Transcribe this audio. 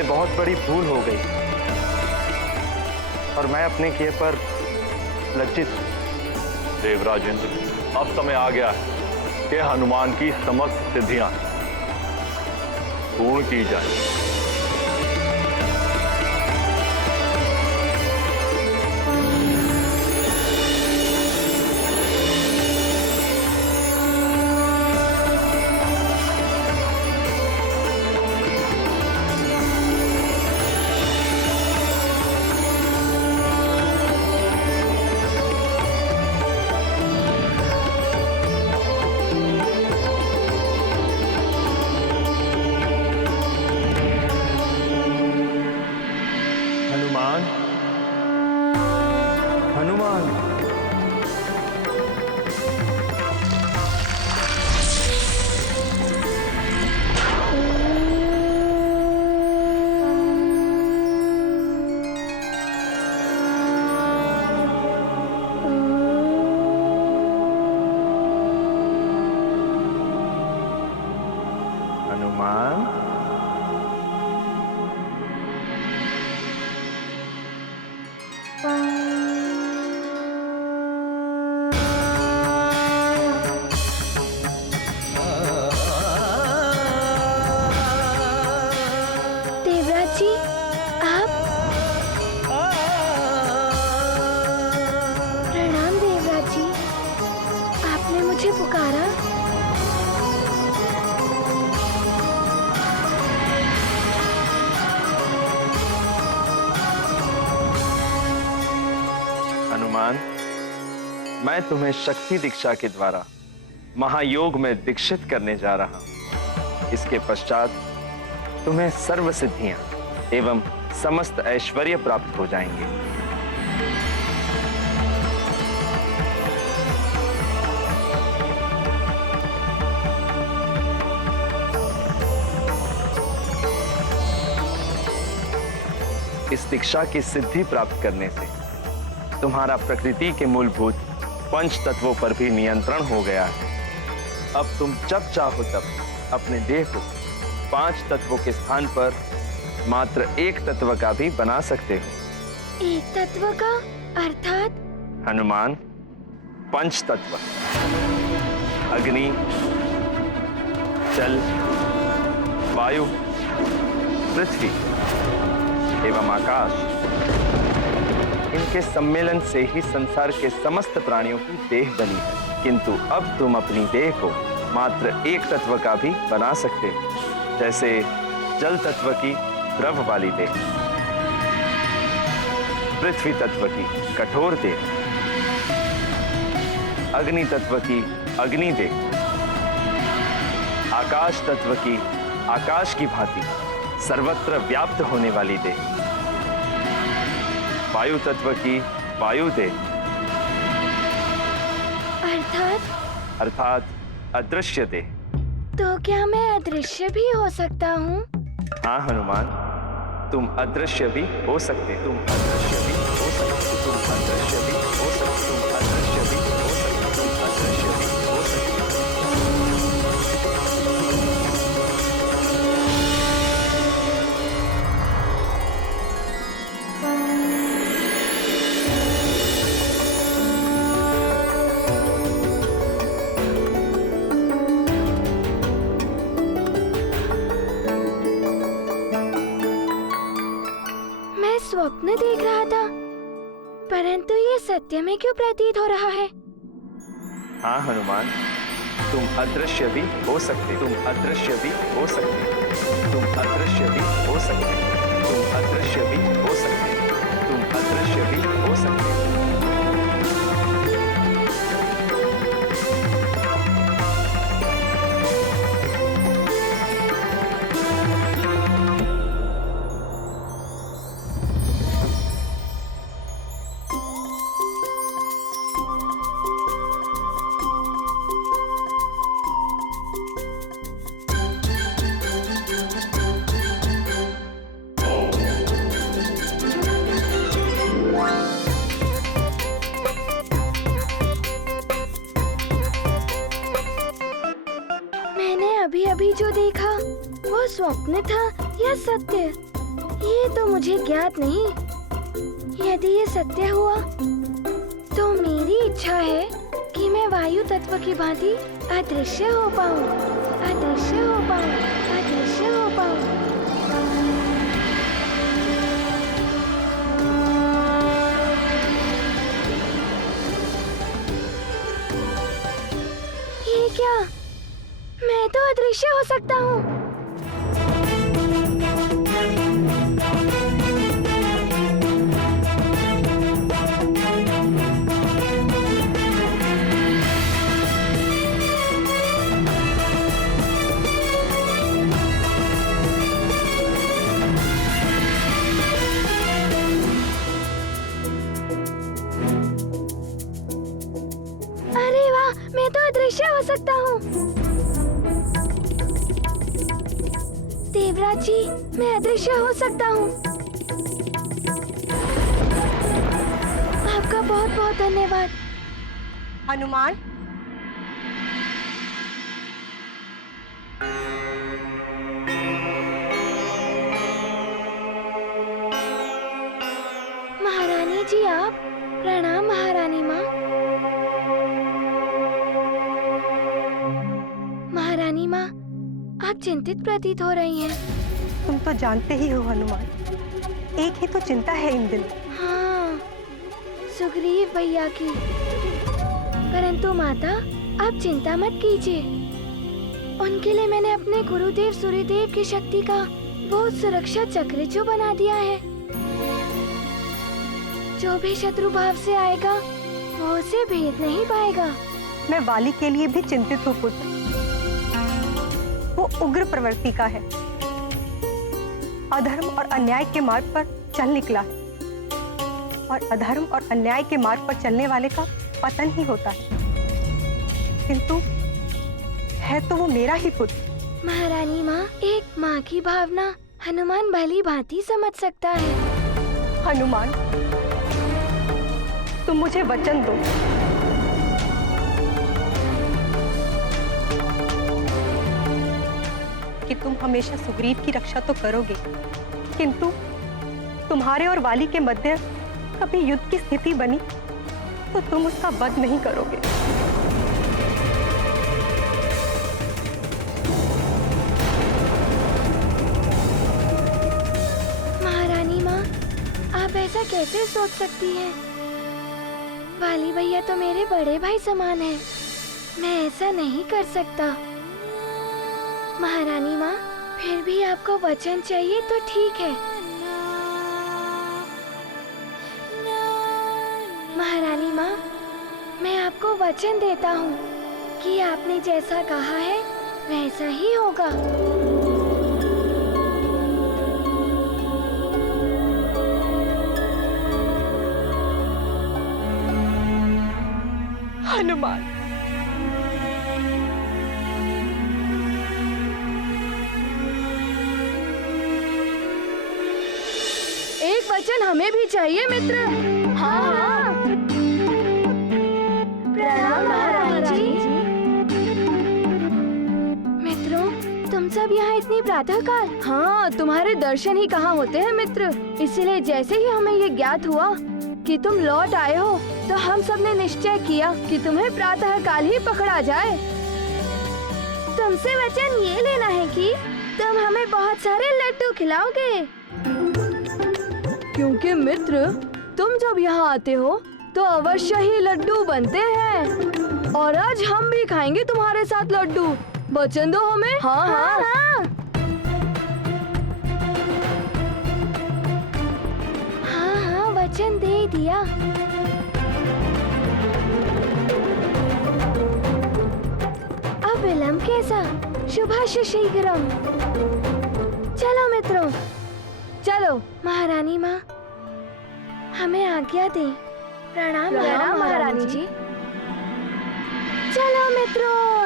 मुझसे बहुत बड़ी भूल हो गई और मैं अपने किए पर लज्जित हूं। देवराजेंद्र, अब समय आ गया है कि हनुमान की समस्त सिद्धियां पूर्ण की जाए। हनुमान, हनुमान, हनुमान, देवराज जी, आप? प्रणाम देवराज जी, आपने मुझे पुकारा? हनुमान, मैं तुम्हें शक्ति दीक्षा के द्वारा महायोग में दीक्षित करने जा रहा हूं। इसके पश्चात तुम्हें सर्व सिद्धियां एवं समस्त ऐश्वर्य प्राप्त हो जाएंगे। इस दीक्षा की सिद्धि प्राप्त करने से तुम्हारा प्रकृति के मूलभूत पंच तत्वों पर भी नियंत्रण हो गया है। अब तुम जब चाहो तब अपने देह को 5 तत्वों के स्थान पर मात्र 1 तत्व का भी बना सकते हो। 1 तत्व का अर्थात? हनुमान, पंच तत्व अग्नि, जल, वायु, पृथ्वी एवं आकाश, इनके सम्मेलन से ही संसार के समस्त प्राणियों की देह बनी है। किंतु अब तुम अपनी देह को मात्र 1 तत्व का भी बना सकते हो, जैसे जल तत्व की द्रव वाली देह, पृथ्वी तत्व की कठोर देह, अग्नि तत्व की अग्नि देह, आकाश तत्व की आकाश की भांति सर्वत्र व्याप्त होने वाली देह, वायु तत्व की वायु देह, अर्थात अदृश्य देह। तो क्या मैं अदृश्य भी हो सकता हूँ? हाँ हनुमान, तुम अदृश्य भी हो सकते, तुम अदृश्य भी हो सकते, तुम अदृश्य भी हो सकते, तुम अदृश्य भी हो सकते, तुम अदृश्य भी हो सकते। स्वप्न देख रहा था, परंतु ये सत्य में क्यों प्रतीत हो रहा है? हाँ हनुमान, तुम अदृश्य भी हो सकते, तुम अदृश्य भी हो सकते, तुम अदृश्य भी हो सकते, तुम अदृश्य भी हो सकते, तुम अदृश्य भी हो सकते। अभी अभी जो देखा वो स्वप्न था या सत्य? ये तो मुझे ज्ञात नहीं। यदि ये सत्य हुआ तो मेरी इच्छा है कि मैं वायु तत्व की भांति अदृश्य हो पाऊं, अदृश्य हो पाऊं, अदृश्य हो पाऊं। ये क्या? मैं तो अदृश्य हो सकता हूँ। अरे वाह, मैं तो अदृश्य हो सकता हूँ। देवराज जी, मैं अदृश्य हो सकता हूँ। आपका बहुत बहुत धन्यवाद। हनुमान, महारानी जी आप, प्रणाम महारानी माँ। महारानी माँ, आप चिंतित प्रतीत हो रही हैं। तुम तो जानते ही हो हनुमान, एक ही तो चिंता है इन दिनों। हाँ, सुग्रीव भैया की। परंतु माता, आप चिंता मत कीजिए। उनके लिए मैंने अपने गुरुदेव सूर्यदेव की शक्ति का वो सुरक्षा चक्र जो बना दिया है। जो भी शत्रु भाव से आएगा वो उसे भेद नहीं पाएगा। मैं वाली के लिए भी चिंतित हूँ पुत्र। वो उग्र प्रवृत्ति का है, अधर्म और अन्याय के मार्ग पर चल निकला है, और अधर्म और अन्याय के मार्ग पर चलने वाले का पतन ही होता है। किंतु है तो वो मेरा ही पुत्र। महारानी माँ, एक माँ की भावना हनुमान भली भांति समझ सकता है। हनुमान, तुम मुझे वचन दो कि तुम हमेशा सुग्रीव की रक्षा तो करोगे, किंतु तुम्हारे और वाली के मध्य कभी युद्ध की स्थिति बनी तो तुम उसका वध नहीं करोगे। महारानी माँ, आप ऐसा कैसे सोच सकती हैं? वाली भैया तो मेरे बड़े भाई समान हैं। मैं ऐसा नहीं कर सकता। महारानी माँ, फिर भी आपको वचन चाहिए तो ठीक है। महारानी माँ, मैं आपको वचन देता हूँ कि आपने जैसा कहा है वैसा ही होगा। हनुमान, एक वचन हमें भी चाहिए मित्र। हाँ हाँ। प्रणाम महाराज जी। मित्रों, तुम सब यहाँ इतनी प्रातःकाल? हाँ, तुम्हारे दर्शन ही कहाँ होते हैं मित्र। इसलिए जैसे ही हमें ये ज्ञात हुआ कि तुम लौट आए हो तो हम सब ने निश्चय किया कि तुम्हें प्रातःकाल ही पकड़ा जाए। तुमसे वचन ये लेना है कि तुम हमें बहुत सारे लड्डू खिलाओगे। क्योंकि मित्र, तुम जब यहाँ आते हो तो अवश्य ही लड्डू बनते हैं, और आज हम भी खाएंगे तुम्हारे साथ लड्डू। वचन दो हमें। हाँ हाँ, हाँ। हाँ हाँ, वचन दे दिया। अब विलंब कैसा? शुभश शीघ्रम। चलो मित्रों, चलो। महारानी माँ, हमें आज्ञा दें। प्रणाम प्रणाम महारानी जी। चलो मित्रों।